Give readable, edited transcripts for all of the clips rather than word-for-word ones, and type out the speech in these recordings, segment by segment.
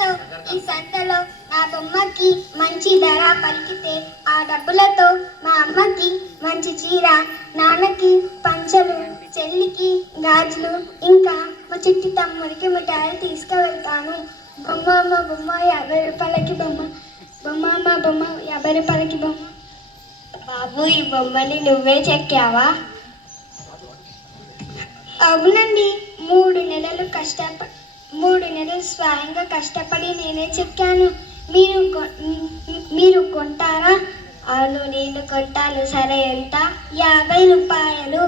డబ్బులతో ఈ సంతలో నా బొమ్మకి మంచి ధర పలికితే ఆ డబ్బులతో మా అమ్మకి మంచి చీర, నాన్నకి పంచలు, చెల్లికి గాజులు, ఇంకా మా చిట్టి తమ్ముడికి మిఠాయిలు తీసుకువెళ్తాను. బొమ్మ అమ్మ బొమ్మ 50 రూపాయలకి బొమ్మ, బొమ్మ అమ్మ బొమ్మ 50 రూపాయలకి బొమ్మ. బాబు, ఈ బొమ్మని నువ్వే చెక్కావా? అవునండి, 3 నెలలు స్వయంగా కష్టపడి నేనే చెక్కాను. మీరు కొంటారా? అవును, నేను కొంటాను. సరే, ఎంత? 50 రూపాయలు.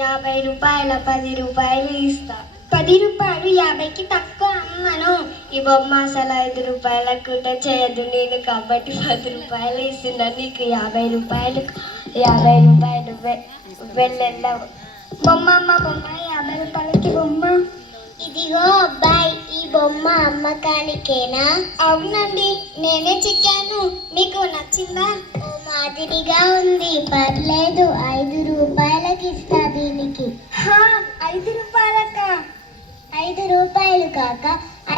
50 రూపాయల 10 రూపాయలు ఇస్తా. 10 రూపాయలు, 50కి తక్కువ అమ్మను. ఈ బొమ్మ అసలు 5 రూపాయలకు కూడా చేయదు. నేను కాబట్టి 10 రూపాయలు ఇస్తున్నా. నీకు 50 రూపాయలు. 50 రూపాయలు వెళ్ళెళ్ళవు. బొమ్మ అమ్మ బొమ్మ 50 రూపాయలకి బొమ్మ. ఇదిగో అబ్బాయి, ఈ బొమ్మ అమ్మకానికేనా? అవునండి, నేనే చెక్కాను. మీకు నచ్చిందా? ఓ మాదిరిగా ఉంది, పర్లేదు. 5 రూపాయలకి ఇస్తా దీనికి. 5 రూపాయలకా? 5 రూపాయలు కాక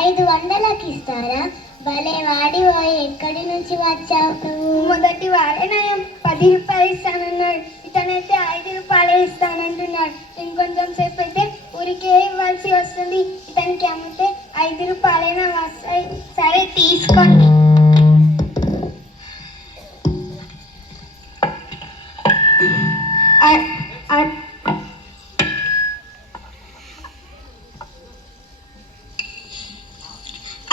500కి ఇస్తారా? భలే వాడివో, ఎక్కడి నుంచి వచ్చావు నువ్వు? మొదటి వాడే నయం. 10 రూపాయలు ఇస్తానన్నాడు. ఇతనైతే 5 రూపాయలే ఇస్తానంటున్నాడు. ఇంకొంచెం సేపు అయితే ఊరికే ఇవ్వాల్సి వస్తుంది. ఇతనికి అమ్మితే 5 రూపాయలైనా వస్తాయి. సరే, తీసుకోండి.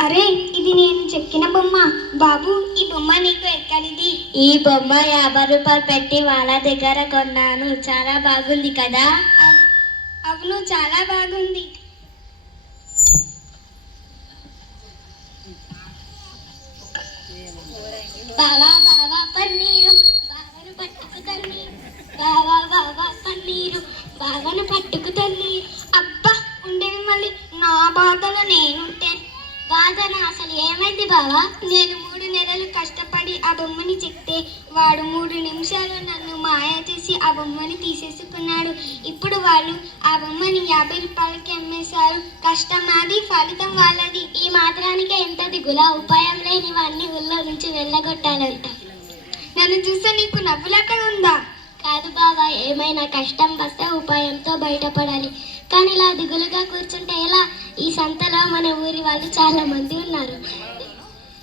అరే, ఇది నేను చెక్కిన బొమ్మ. బాబు, ఈ బొమ్మ నీకు ఎక్కడిది? ఈ బొమ్మ 50 రూపాయలు పెట్టి వాళ్ళ దగ్గర కొన్నాను. చాలా బాగుంది కదా? అవును, చాలా బాగుంది. బావా బావా పన్నీరు, బావను పట్టుకు తన్నీరు. బావా బావా పన్నీరు, బావను పట్టుకు తన్నీరు. అబ్బా, ఉండేవి మళ్ళీ నా బాధలో నేనుంటే. బాధన? అసలు ఏమైంది బావా? నేను 3 నెలలు కష్టపడి ఆ బొమ్మని చెక్తే వాడు 3 నిమిషాలు నన్ను మాయ చేసి ఆ బొమ్మని తీసేసుకున్నాడు. ఇప్పుడు వాళ్ళు ఆ బొమ్మని 50 రూపాయలకి అమ్మేశారు. కష్టం నాది, ఫలితం వాళ్ళది. ఈ మాత్రానికి ఎంత దిగులా? ఉపాయం లేని వాడిని ఊళ్ళో నుంచి వెళ్ళగొట్టాలంట. నన్ను చూస్తే నీకు నవ్వులక్కడ ఉందా? కాదు బావా, ఏమైనా కష్టం వస్తే ఉపాయంతో బయటపడాలి. కానీ ఇలా దిగులుగా కూర్చుంటే ఎలా? ఈ సంతలో మన ఊరి వాళ్ళు చాలా మంది ఉన్నారు.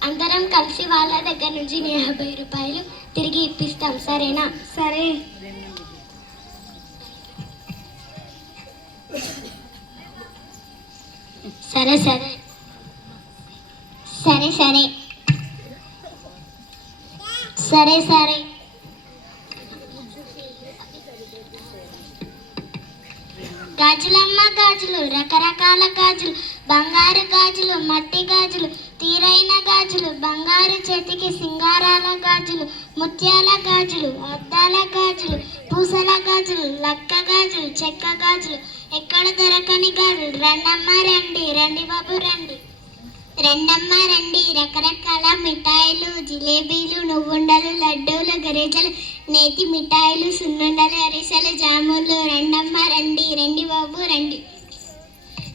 అందరం కలిసి వాళ్ళ దగ్గర నుంచి 50 రూపాయలు తిరిగి ఇప్పిస్తాం, సరేనా? సరే. సరే సరే సరే సరే సరే సరే గాజులమ్మ గాజులు, రకరకాల గాజులు, బంగారు గాజులు, మట్టి గాజులు, తీరైన గాజులు, బంగారు చేతికి సింగారాల గాజులు, ముత్యాల గాజులు, అద్దాల గాజులు, పూసల గాజులు, లక్క గాజులు, చెక్క గాజులు, ఎక్కడ దొరకని గాజులు. రండమ్మ రండి, రండి బాబు రండి. రెండమ్మ రండి. రకరకాల మిఠాయిలు, జిలేబీలు, నువ్వుండలు, లడ్డూలు, గరిజలు, నేతి మిఠాయిలు, సున్నుండలు, అరిసెలు, జాములు. రెండమ్మ రండి, రండి బాబు రండి.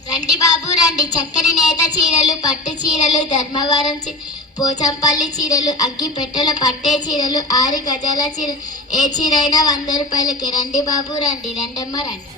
రండి బాబు రండి. చక్కని నేత చీరలు, పట్టు చీరలు, ధర్మవరం పోచంపల్లి చీరలు, అగ్గి పెట్టెల పట్టే చీరలు, 6 గజాల చీరలు, ఏ చీర అయినా 100 రూపాయలకి. రండి బాబు రండి, రెండమ్మ రండి.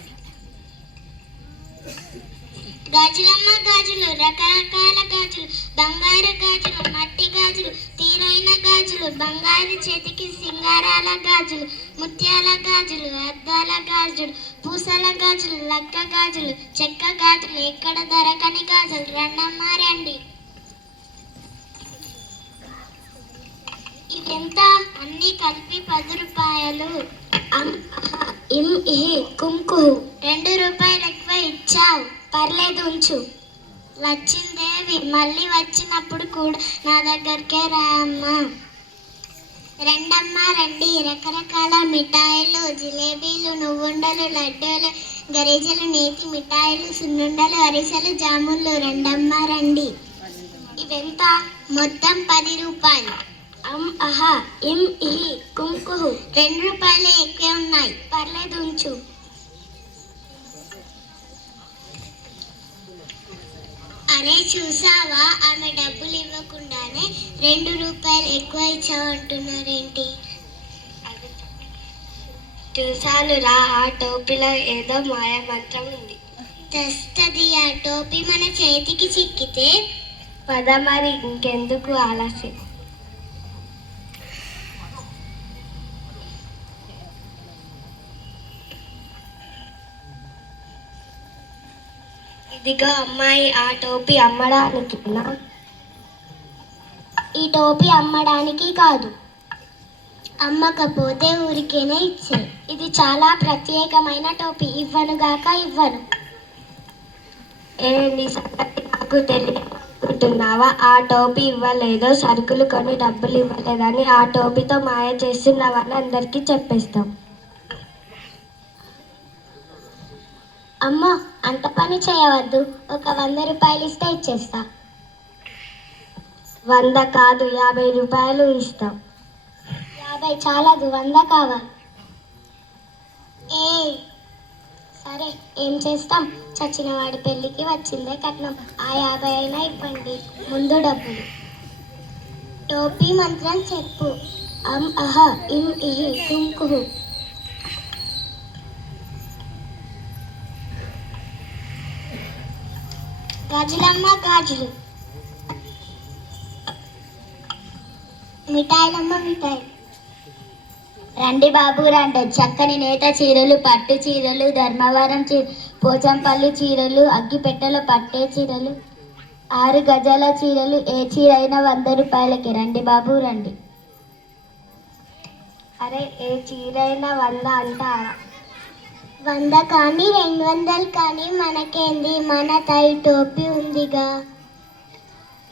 గాజులమ్మ గాజులు, రకరకాల గాజులు, బంగారు గాజులు, మట్టి గాజులు, తీరైన గాజులు, బంగారు చేతికి సింగారాల గాజులు, ముత్యాల గాజులు, అద్దాల గాజులు, పూసల గాజులు, లక్క గాజులు, చెక్క గాజులు, ఎక్కడ దొరకని గాజులు. రండమ్మ రండి. ఇవెంత? అన్నీ కలిపి 10 రూపాయలు. కుంకు 2 రూపాయలు ఎక్కువ ఇచ్చావు. పర్లేదు, ఉంచు. లచ్చిందేవి, మళ్ళీ వచ్చినప్పుడు కూడా నా దగ్గరికే రా అమ్మా. రెండమ్మ రండి. రకరకాల మిఠాయిలు, జిలేబీలు, నువ్వుండలు, లడ్డూలు, గరిజలు, నేతి మిఠాయిలు, సున్నుండలు, అరిసెలు, జాములు. రెండమ్మ రండి. ఇవెంత? మొత్తం 10 రూపాయలు. కుంకు 2 రూపాయలే ఎక్కువ ఉన్నాయి. పర్లేదు, ఉంచు. అరే చూసావా, ఆమె డబ్బులు ఇవ్వకుండానే 2 రూపాయలు ఎక్కువ ఇచ్చావంటున్నారేంటి? చూసానురా, ఆ టోపీలో ఏదో మాయ మంత్రం ఉంది. తెస్తది, ఆ టోపీ మన చేతికి చిక్కితే. పద మరి, ఇంకెందుకు ఆలస్యం. ఇదిగో అమ్మాయి, ఆ టోపీ అమ్మడానికి. ఈ టోపీ అమ్మడానికి కాదు, అమ్మకపోతే ఊరికేనే ఇచ్చే. ఇది చాలా ప్రత్యేకమైన టోపీ, ఇవ్వనుగాక ఇవ్వను. నీ సంగతి నాకు తెలియకుంటున్నావా? ఆ టోపీ ఇవ్వలేదో, సరుకులు కొని డబ్బులు ఇవ్వలేదని ఆ టోపీతో మాయ చేస్తున్నావని అందరికీ చెప్పేస్తాం. అమ్మో, అంత పని చేయవద్దు. ఒక 100 రూపాయలు ఇస్తే ఇచ్చేస్తా. 100 కాదు, 50 రూపాయలు ఇస్తాం. 50 చాలదు, 100 కావాలి. సరే, ఏం చేస్తాం? చచ్చిన వాడి పెళ్ళికి వచ్చిందే కట్నం. ఆ 50 అయినా ఇవ్వండి, ముందు డబ్బులు. టోపీ మంత్రం చెప్పు. అం అహ ఇం ఇహి కుం కుహు. గాజులమ్మ గాజులు, మిఠాయిలమ్మ మిఠాయిలు. రండి బాబు రండి, చక్కని నేత చీరలు, పట్టు చీరలు, ధర్మవరం పోచంపల్లి చీరలు, అగ్గిపెట్టెల పట్టే చీరలు, 6 గజాల చీరలు, ఏ చీర అయినా 100 రూపాయలకి. రండి బాబు రండి. అరే, ఏ చీరైనా 100 అంటారా? 100 కానీ 200 కానీ మనకేంది, మన తై టోపీ ఉందిగా.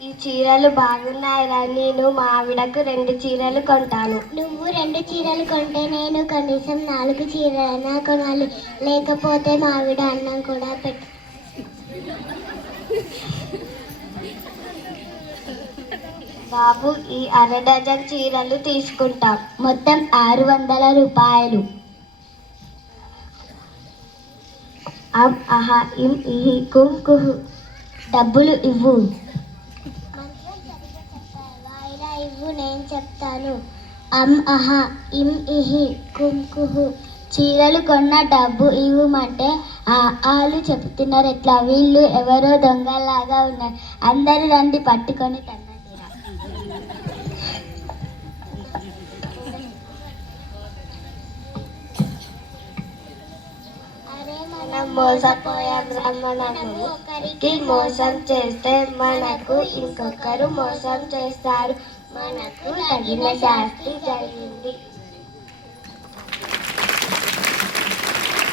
ఈ చీరలు బాగున్నాయిరా, నేను మా ఆవిడకు 2 చీరలు కొంటాను. నువ్వు 2 చీరలు కొంటే నేను కనీసం 4 చీరలైనా కొనాలి, లేకపోతే మా ఆవిడ అన్నం కూడా పెట్టు. బాబు, ఈ 1/2 డజన్ చీరలు తీసుకుంటాం. మొత్తం 600 రూపాయలు. అం అహ ఇం ఇహి కుం కుహు. డబ్బులు ఇవ్వు. ఇవ్వు, నేను చెప్తాను. అం అహ ఇం ఇహి కుం కుహు. చీరలు కొన్న డబ్బు ఇవ్వమంటే వాళ్ళు చెప్తున్నారు ఎట్లా? వీళ్ళు ఎవరో దొంగలాగా ఉన్నారు. అందరూ రండి, పట్టుకొని తన్నండి. మనం మోసపోయాం మనము ఒకరికి మోసం చేస్తే మనకు ఇంకొకరు మోసం చేస్తారు. మనకు తగిన శాస్తి జరిగింది.